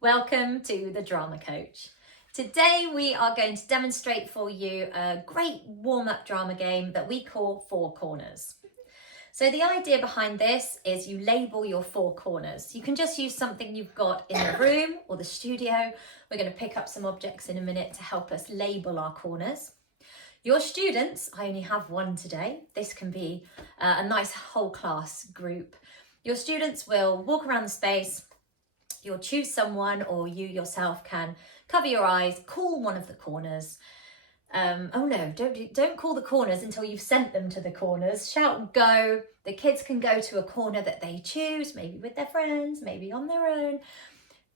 Welcome to the Drama Coach. Today we are going to demonstrate for you a great warm-up drama game that we call Four Corners. So the idea behind this is you label your four corners. You can just use something you've got in the room or the studio. We're going to pick up some objects in a minute to help us label our corners. Your students, I only have one today. This can be a nice whole class group. Your students will walk around the space. You'll choose someone, or you yourself can cover your eyes, call one of the corners. Oh no, don't call the corners until you've sent them to the corners. Shout go. The kids can go to a corner that they choose, maybe with their friends, maybe on their own.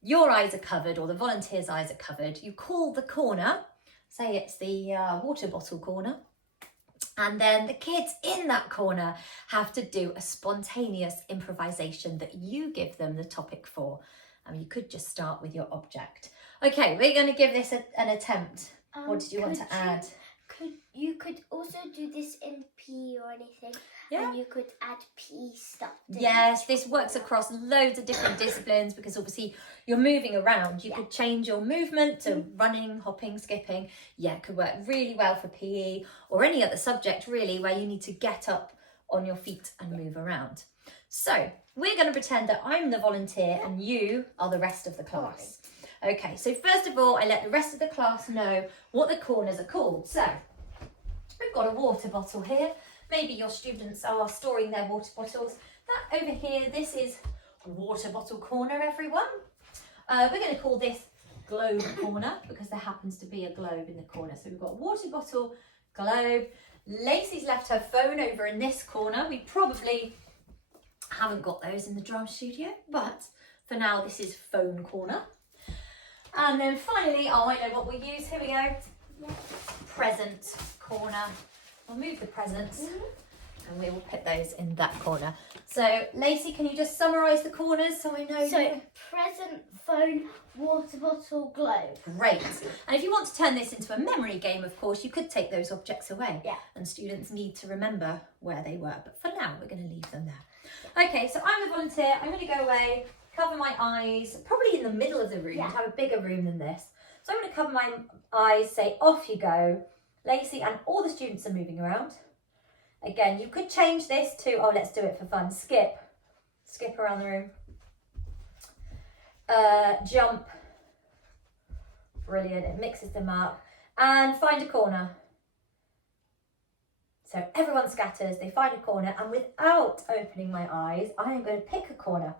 Your eyes are covered, or the volunteers' eyes are covered. You call the corner, say it's the water bottle corner, and then the kids in that corner have to do a spontaneous improvisation that you give them the topic for. You could just start with your object. Okay, we're going to give this an attempt. What did you want to add? You could also do this in PE or anything. Yeah. And you could add PE stuff. Yes, this works across loads of different disciplines because obviously you're moving around. You could change your movement to running, hopping, skipping. Yeah, it could work really well for PE or any other subject really where you need to get up on your feet and move around. So we're going to pretend that I'm the volunteer and you are the rest of the class. Okay, so first of all, I let the rest of the class know what the corners are called. So we've got a water bottle here. Maybe your students are storing their water bottles. That over here, this is water bottle corner, everyone. We're going to call this globe corner because there happens to be a globe in the corner. So we've got water bottle, globe. Lacey's left her phone over in this corner. We probably haven't got those in the drum studio, but for now this is phone corner. And then finally, oh, I know what we'll use. Here we go. Present corner. We'll move the presents and we will put those in that corner. So Lacey, can you just summarise the corners so I know? So present, phone, water bottle, globe. Great. And if you want to turn this into a memory game, of course, you could take those objects away. Yeah. And students need to remember where they were. But for now, we're going to leave them there. Okay, so I'm the volunteer. I'm going to go away, cover my eyes, probably in the middle of the room, to have a bigger room than this. So I'm going to cover my eyes, say, off you go. Lacey and all the students are moving around. Again, you could change this to, oh, let's do it for fun. Skip around the room. Jump. Brilliant, it mixes them up. And find a corner. So everyone scatters, they find a corner, and without opening my eyes, I am going to pick a corner.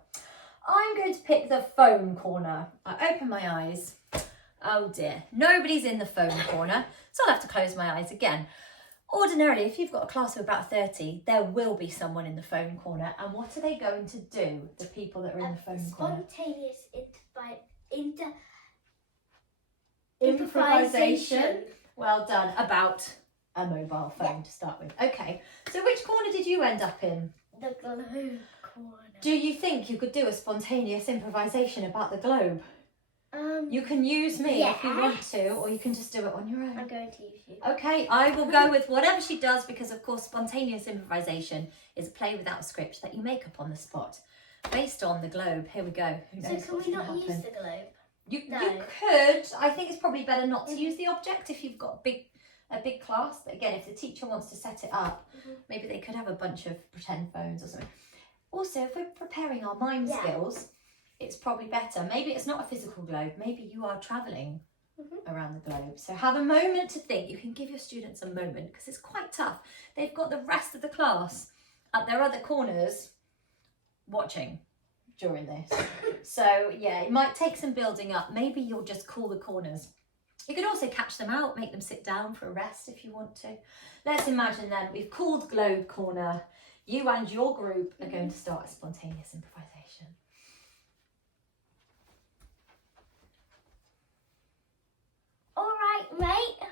I'm going to pick the phone corner. I open my eyes. Oh dear, nobody's in the phone corner, so I'll have to close my eyes again. Ordinarily, if you've got a class of about 30, there will be someone in the phone corner. And what are they going to do, the people that are in the phone corner? Spontaneous Improvisation. Well done. About a mobile phone to start with. Okay, so which corner did you end up in? The globe corner. Do you think you could do a spontaneous improvisation about the globe? You can use me if you want to, or you can just do it on your own. I'm going to use you. Okay, I will go with whatever she does because, of course, spontaneous improvisation is a play without a script that you make up on the spot based on the globe. Here we go. Who knows So can what's we gonna not use happen? the globe? You No. could. I think it's probably better not to use the object if you've got a big class. But again, if the teacher wants to set it up, maybe they could have a bunch of pretend phones or something. Also, if we're preparing our mime skills, it's probably better. Maybe it's not a physical globe. Maybe you are travelling around the globe. So have a moment to think. You can give your students a moment because it's quite tough. They've got the rest of the class at their other corners watching during this. So yeah, it might take some building up. Maybe you'll just call the corners. You could also catch them out, make them sit down for a rest if you want to. Let's imagine then we've called globe corner. You and your group are going to start a spontaneous improvisation. All right, mate.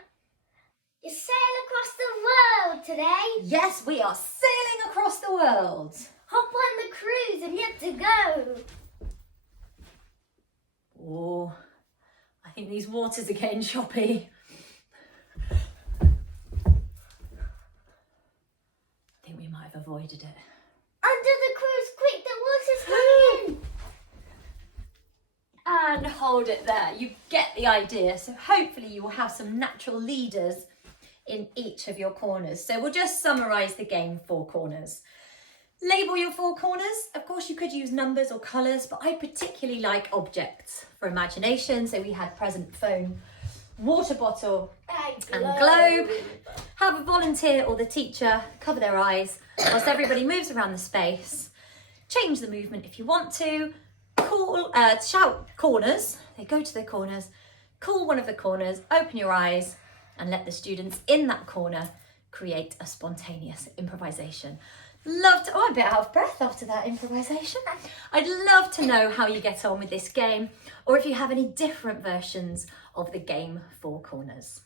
You're sailing across the world today. Yes, we are sailing across the world. Hop on the cruise and get to go. Oh, I think these waters are getting choppy. I think we might have avoided it. Under the cruise, quick, the water's coming in. and hold it there. You get the idea. So hopefully you will have some natural leaders in each of your corners. So we'll just summarise the game, 4 corners. Label your 4 corners. Of course you could use numbers or colours, but I particularly like objects for imagination. So we had present, phone, water bottle and globe. Have a volunteer or the teacher cover their eyes whilst everybody moves around the space. Change the movement if you want to. Shout corners. They go to the corners. Call one of the corners, open your eyes and let the students in that corner create a spontaneous improvisation. I'm a bit out of breath after that improvisation. I'd love to know how you get on with this game, or if you have any different versions of the game 4 corners.